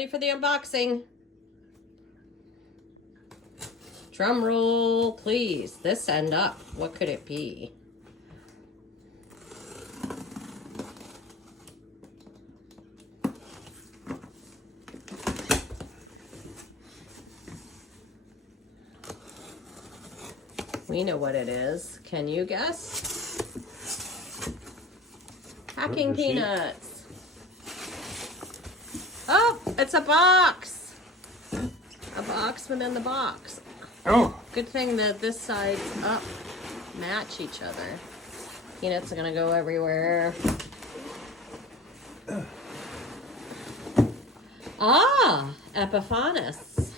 ready for the unboxing. Drum roll, please. This end up. What could it be? We know what it is. Can you guess? Packing peanuts. Oh, it's a box. A box within the box. Oh. Good thing that this side's up. Match each other. Peanuts are gonna go everywhere. Ah, Epiphanes.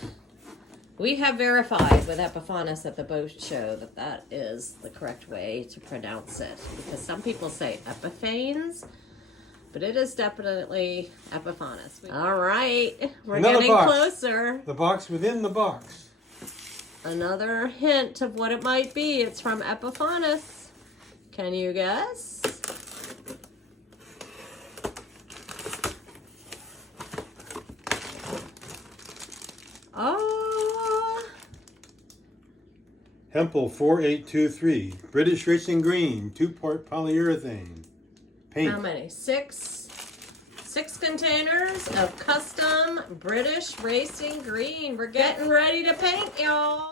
We have verified with Epiphanes at the boat show that that is the correct way to pronounce it. Because some people say Epiphanes, but it is definitely Epiphanes. All right, we're getting closer. The box within the box. Another hint of what it might be. It's from Epiphanes. Can you guess? Oh. Hempel 4823. British Racing Green. 2-part polyurethane. Paint. How many? Six containers of custom British Racing Green. We're getting ready to paint, y'all.